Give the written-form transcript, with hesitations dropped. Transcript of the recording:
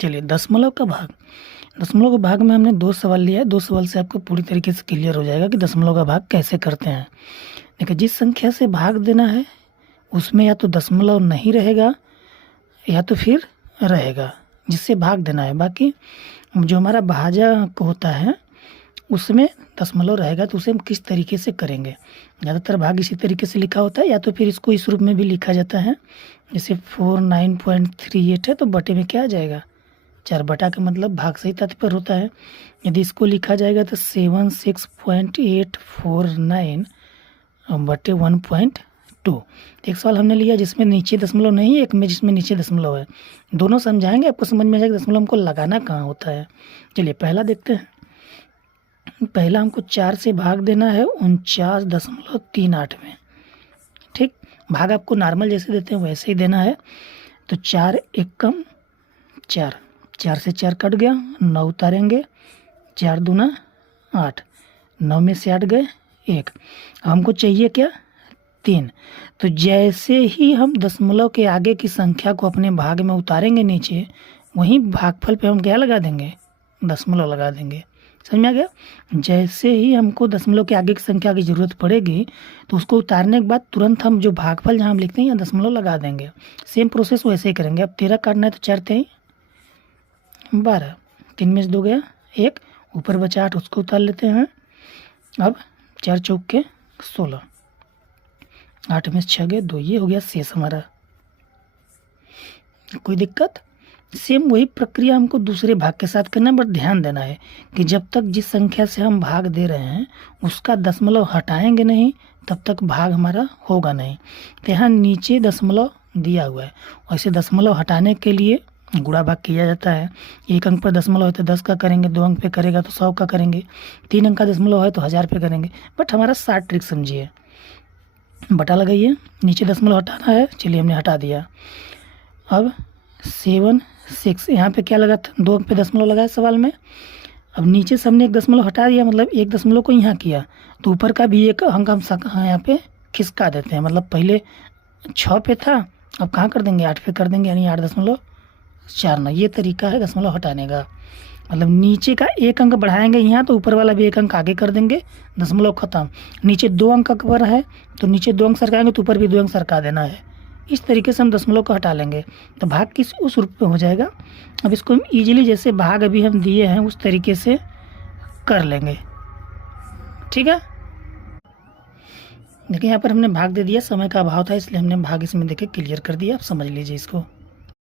चलिए दशमलव का भाग, दशमलव के भाग में हमने 2 सवाल लिया है। 2 सवाल से आपको पूरी तरीके से क्लियर हो जाएगा कि दशमलव का भाग कैसे करते हैं। देखिए जिस संख्या से भाग देना है उसमें या तो दशमलव नहीं रहेगा या तो फिर रहेगा, जिससे भाग देना है। बाकी जो हमारा भाजक होता है उसमें दशमलव रहेगा, तो उसे हम किस तरीके से करेंगे। ज़्यादातर भाग इसी तरीके से लिखा होता है, या तो फिर इसको इस रूप में भी लिखा जाता है। जैसे 49.38 है तो बटे में क्या आ जाएगा 4, बटा का मतलब भाग सही तात्पर्य होता है। यदि इसको लिखा जाएगा तो 76.849 बटे 1.2। एक सवाल हमने लिया जिसमें नीचे दशमलव नहीं है, एक में जिसमें नीचे दशमलव है। दोनों समझाएंगे, आपको समझ में आ जाएगा दशमलव हमको लगाना कहाँ होता है। चलिए पहला देखते हैं। पहला हमको 4 से भाग देना है 49.38 में। ठीक, भाग आपको नॉर्मल जैसे देते हैं वैसे ही देना है। तो 4 एकम 4, 4 से 4 कट गया, 9 उतारेंगे, 4 दूना 8, 9 में से 8 गए 1। हमको चाहिए क्या 3। तो जैसे ही हम दशमलव के आगे की संख्या को अपने भाग में उतारेंगे नीचे, वहीं भागफल पे हम क्या लगा देंगे दशमलव लगा देंगे। समझ में आ गया। जैसे ही हमको दशमलव के आगे की संख्या की ज़रूरत पड़ेगी तो उसको उतारने के बाद तुरंत हम जो भागफल जहाँ हम लिखते हैं यहाँ दशमलव लगा देंगे। सेम प्रोसेस वैसे ही करेंगे। अब 13 काटना है तो 4 3 12, 3 में से 2 गया 1, ऊपर बचा 8 उसको उतार लेते हैं। अब 4 चौक के 16, 8 में से 6 गए 2, ये हो गया शेष हमारा। कोई दिक्कत। सेम वही प्रक्रिया हमको दूसरे भाग के साथ करना है, बट ध्यान देना है कि जब तक जिस संख्या से हम भाग दे रहे हैं उसका दशमलव हटाएंगे नहीं तब तक भाग हमारा होगा नहीं। तो यहाँ नीचे दशमलव दिया हुआ है, वैसे दशमलव हटाने के लिए गुणा भाग किया जाता है। 1 अंक पर दशमलव है तो 10 का करेंगे, 2 अंक पे करेगा तो 100 का करेंगे, 3 अंक का दशमलव है तो 1000 पे करेंगे। बट हमारा 60 ट्रिक समझिए। बटा लगाइए, नीचे दशमलव हटाना है, चलिए हमने हटा दिया। अब 7 6, यहाँ पे क्या लगा था 2 अंक पे दशमलव लगाया सवाल में। अब नीचे से हमने 1 दशमलव हटा दिया, मतलब 1 दशमलव को यहाँ किया तो ऊपर का भी 1 अंक हम यहाँ पे खिसका देते हैं। मतलब पहले 6 पे था, अब कहाँ कर देंगे 8 पे कर देंगे, यानी 8.49। ये तरीका है दशमलव हटाने का। मतलब नीचे का 1 अंक बढ़ाएंगे यहाँ तो ऊपर वाला भी 1 अंक आगे कर देंगे, दशमलव खत्म। नीचे 2 अंक पर है तो नीचे 2 अंक सरकाएंगे तो ऊपर भी 2 अंक सरका देना है। इस तरीके से हम दशमलव को हटा लेंगे तो भाग किस उस रूप में हो जाएगा। अब इसको हम ईजिली जैसे भाग अभी हम दिए हैं उस तरीके से कर लेंगे। ठीक है, देखिए यहाँ पर हमने भाग दे दिया, समय का अभाव था इसलिए हमने भाग इसमें देके क्लियर कर दिया। आप समझ लीजिए इसको।